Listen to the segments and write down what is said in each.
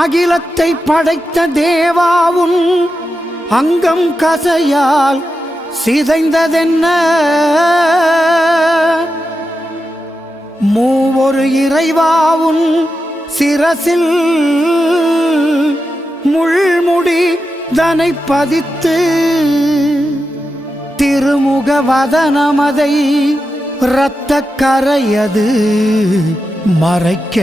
அகிலத்தை படைத்த தேவாவுன் அங்கம் கசையால் சிதைந்ததென்ன? மூவொரு இறைவாவுன் சிரசில் முள்முடி தனை பதித்து திருமுக வதனமதை இரத்த கரையது மறைக்க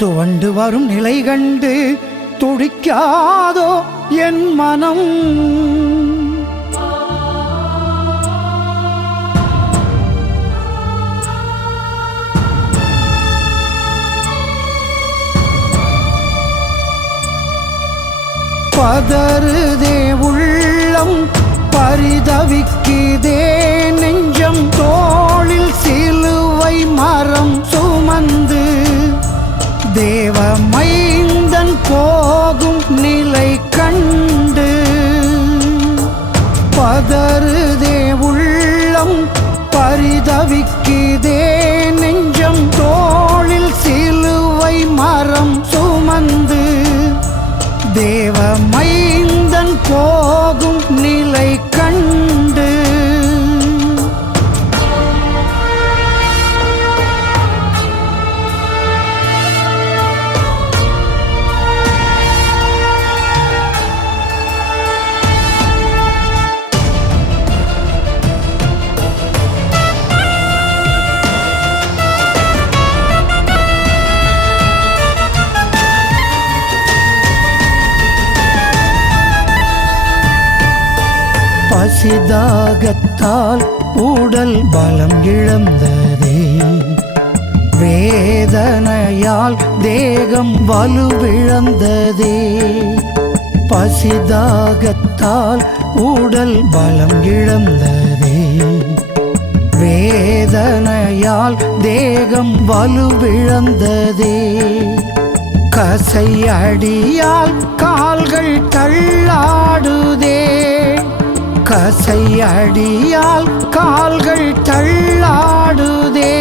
துவண்டு வரும் நிலை கண்டு துடிக்காதோ என் மனம்? பதறுதே உள்ளம் பரிதவிக்குதே நெஞ்சம் தோளில் சிலுவை மரம் சுமந்து தேவ மைந்தன் போகும் நிலை கண்டு. பதறுதே உள்ளம் பரிதவிக்குதே நெஞ்சம் தோளில் சிலுவை மரம் சுமந்து தேவ மைந்தன் போகும் நிலை கண்டு. பசிதாகத்தால் உடல் பலம் இழந்ததே, வேதனையால் தேகம் வலுவிழந்ததே. பசிதாகத்தால் உடல் பலம் இழந்ததே, வேதனையால் தேகம் வலுவிழந்ததே. கசை அடியால் கால்கள் தள்ளாடுதே, கசை அடியால் கால்கள் தள்ளாடுதே.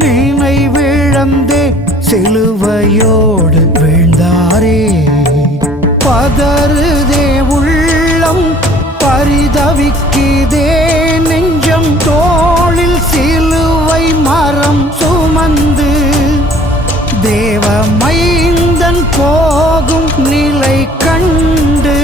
நினைவிழந்தே சிலுவையோடு வீழ்ந்தாரே. பதறுதே உள்ளம் பரிதவிக்குதே நெஞ்சம் தோளில் சிலுவை மரம் சுமந்து தேவ மைந்தன் போகும் நிலை கண்டு.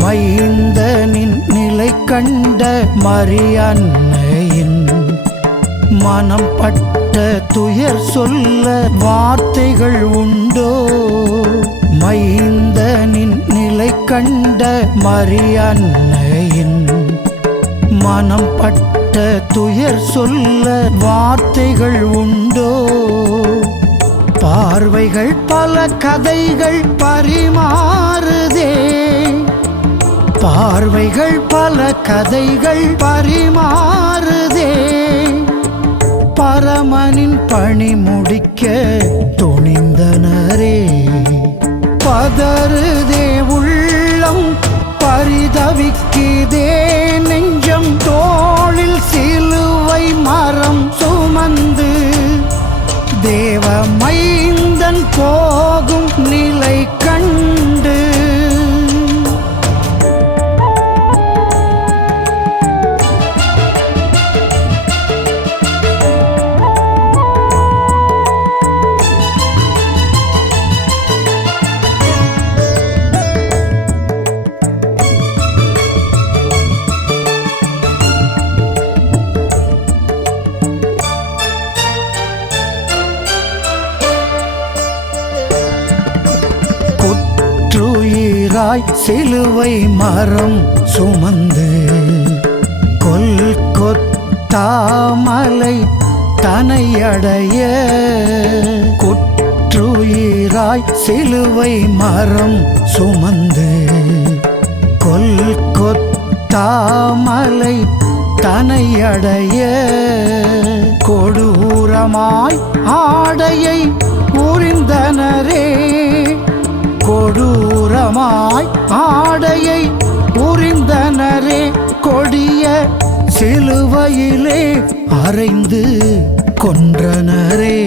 மைந்தனின் நிலை கண்ட மரியன்னையின் மனம் பட்ட துயர் சொல்ல வார்த்தைகள் உண்டோ? மைந்தனின் நிலை கண்ட மரியன்னையின் மனம் பட்ட துயர் சொல்ல வார்த்தைகள் உண்டோ? பார்வைகள் பல கதைகள் பரிமாறுதே, பார்வைகள் பல கதைகள் பரிமாறுதே. பரமனின் பணி முடிக்க துணிந்தனரே. பதறுதே உள்ளம் பரிதவிக்குதே நெஞ்சம் தோளில் சிலுவை மரம் சுமந்து தேவ மைந்தன் போகும் நிலை கண்டு. சிலுவை மரம் சுமந்து கொல்கொத்தா மலை தனையடைய குற்றுயிராய் சிலுவை மரம் சுமந்து கொல்கொத்தாமலை தனையடைய கொடூரமாய் ஆடையை உரிந்தனரே, கொடூரமாய் ஆடையை உரிந்தனரே, கொடிய சிலுவையிலே அறைந்து கொன்றனரே.